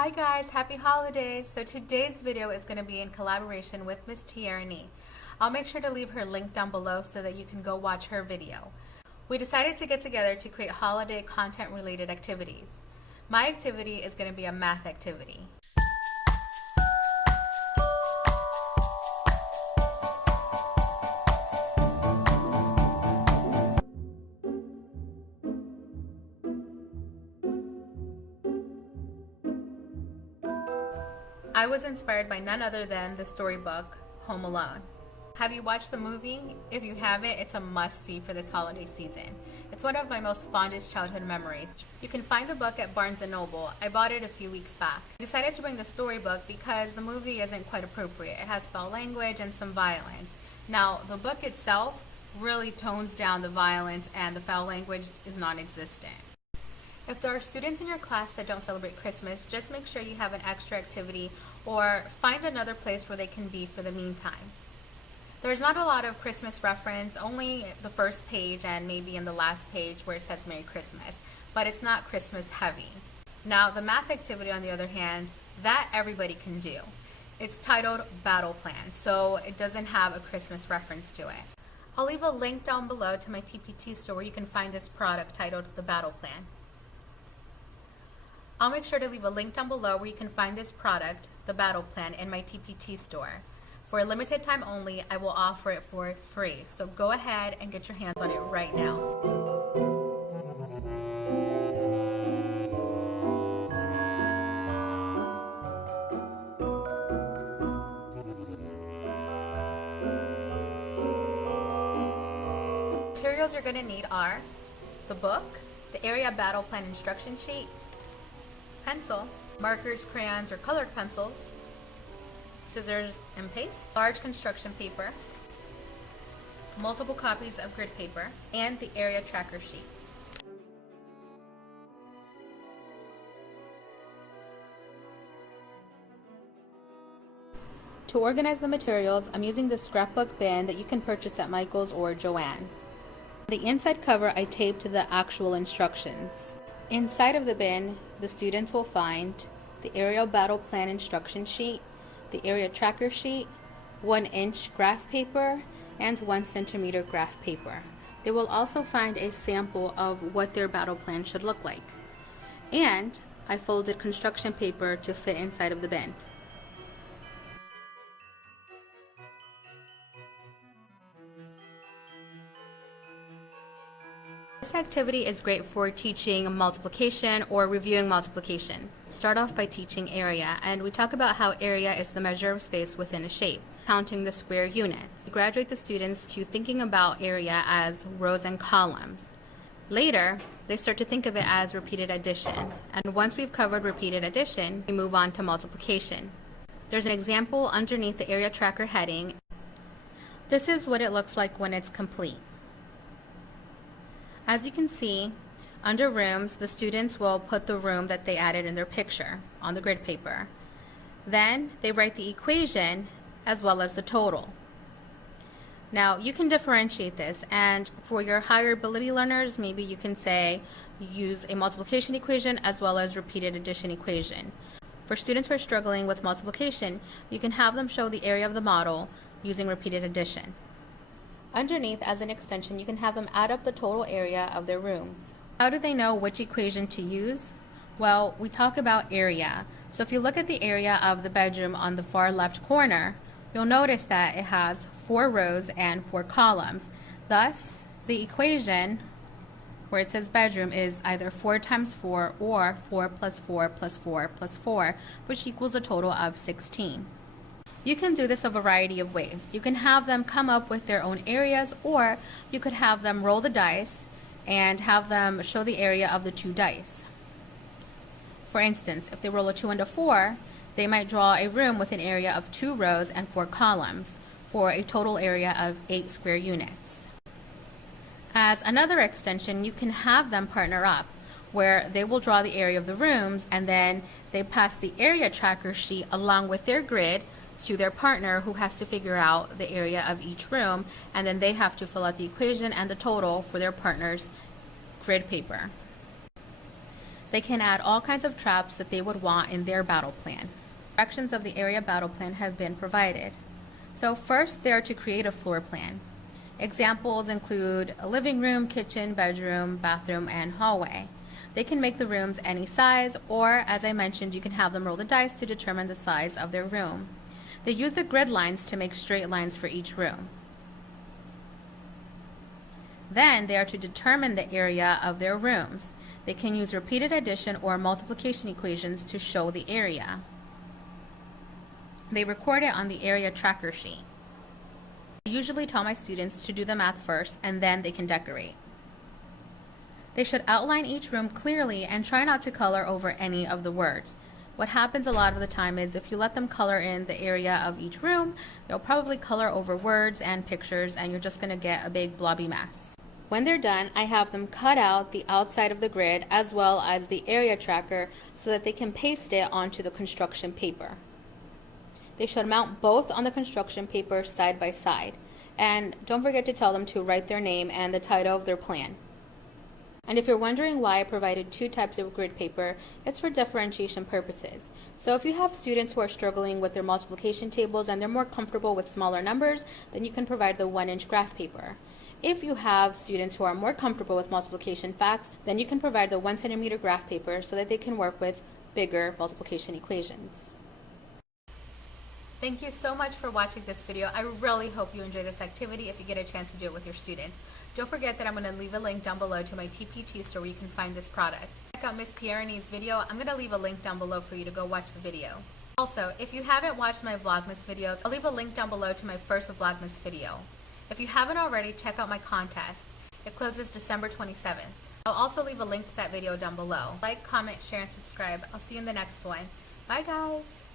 Hi guys, happy holidays! So today's video is going to be in collaboration with Miss Tierraney. I'll make sure to leave her link down below so that you can go watch her video. We decided to get together to create holiday content related activities. My activity is going to be a math activity. I was inspired by none other than the storybook Home Alone. Have you watched the movie? If you haven't, it's a must-see for this holiday season. It's one of my most fondest childhood memories. You can find the book at Barnes & Noble. I bought it a few weeks back. I decided to bring the storybook because the movie isn't quite appropriate. It has foul language and some violence. Now, the book itself really tones down the violence and the foul language is non-existent. If there are students in your class that don't celebrate Christmas, just make sure you have an extra activity or find another place where they can be for the meantime. There's not a lot of Christmas reference, only the first page and maybe in the last page where it says Merry Christmas, but it's not Christmas heavy. Now, the math activity, on the other hand, that everybody can do. It's titled Battle Plan, so it doesn't have a Christmas reference to it. I'll leave a link down below to my TPT store where you can find this product titled the Battle Plan. I'll make sure to leave a link down below where you can find this product, the Battle Plan, in my TPT store. For a limited time only, I will offer it for free, so go ahead and get your hands on it right now. Materials you're going to need are the book, the area battle plan instruction sheet, pencil, markers, crayons, or colored pencils, scissors and paste, large construction paper, multiple copies of grid paper, and the area tracker sheet. To organize the materials, I'm using this scrapbook bin that you can purchase at Michael's or Joann's. The inside cover I taped to the actual instructions. Inside of the bin, the students will find the Aerial Battle Plan instruction sheet, the area tracker sheet, 1-inch graph paper, and 1 centimeter graph paper. They will also find a sample of what their battle plan should look like. And I folded construction paper to fit inside of the bin. This activity is great for teaching multiplication or reviewing multiplication. Start off by teaching area, and we talk about how area is the measure of space within a shape, counting the square units. We graduate the students to thinking about area as rows and columns. Later, they start to think of it as repeated addition, and once we've covered repeated addition, we move on to multiplication. There's an example underneath the area tracker heading. This is what it looks like when it's complete. As you can see, under rooms, the students will put the room that they added in their picture on the grid paper. Then they write the equation as well as the total. Now, you can differentiate this, and for your higher ability learners, maybe you can say use a multiplication equation as well as repeated addition equation. For students who are struggling with multiplication, you can have them show the area of the model using repeated addition. Underneath, as an extension, you can have them add up the total area of their rooms. How do they know which equation to use? Well, we talk about area. So if you look at the area of the bedroom on the far left corner, you'll notice that it has 4 rows and 4 columns. Thus, the equation where it says bedroom is either 4 times 4 or 4 plus 4 plus 4 plus 4, which equals a total of 16. You can do this a variety of ways. You can have them come up with their own areas, or you could have them roll the dice and have them show the area of the 2 dice. For instance, if they roll a 2 and a 4, they might draw a room with an area of 2 rows and 4 columns for a total area of 8 square units. As another extension, you can have them partner up where they will draw the area of the rooms and then they pass the area tracker sheet along with their grid to their partner, who has to figure out the area of each room, and then they have to fill out the equation and the total for their partner's grid paper. They can add all kinds of traps that they would want in their battle plan. Directions of the area battle plan have been provided. So first, they are to create a floor plan. Examples include a living room, kitchen, bedroom, bathroom, and hallway. They can make the rooms any size, or as I mentioned, you can have them roll the dice to determine the size of their room. They use the grid lines to make straight lines for each room. Then they are to determine the area of their rooms. They can use repeated addition or multiplication equations to show the area. They record it on the area tracker sheet. I usually tell my students to do the math first and then they can decorate. They should outline each room clearly and try not to color over any of the words. What happens a lot of the time is if you let them color in the area of each room, they'll probably color over words and pictures and you're just going to get a big blobby mess. When they're done, I have them cut out the outside of the grid as well as the area tracker so that they can paste it onto the construction paper. They should mount both on the construction paper side by side. And don't forget to tell them to write their name and the title of their plan. And if you're wondering why I provided two types of grid paper, it's for differentiation purposes. So if you have students who are struggling with their multiplication tables and they're more comfortable with smaller numbers, then you can provide the 1-inch graph paper. If you have students who are more comfortable with multiplication facts, then you can provide the 1 centimeter graph paper so that they can work with bigger multiplication equations. Thank you so much for watching this video. I really hope you enjoy this activity if you get a chance to do it with your students. Don't forget that I'm going to leave a link down below to my TPT store where you can find this product. Check out Miss Tierraney's video. I'm going to leave a link down below for you to go watch the video. Also, if you haven't watched my Vlogmas videos, I'll leave a link down below to my first Vlogmas video. If you haven't already, check out my contest. It closes December 27th. I'll also leave a link to that video down below. Like, comment, share, and subscribe. I'll see you in the next one. Bye guys!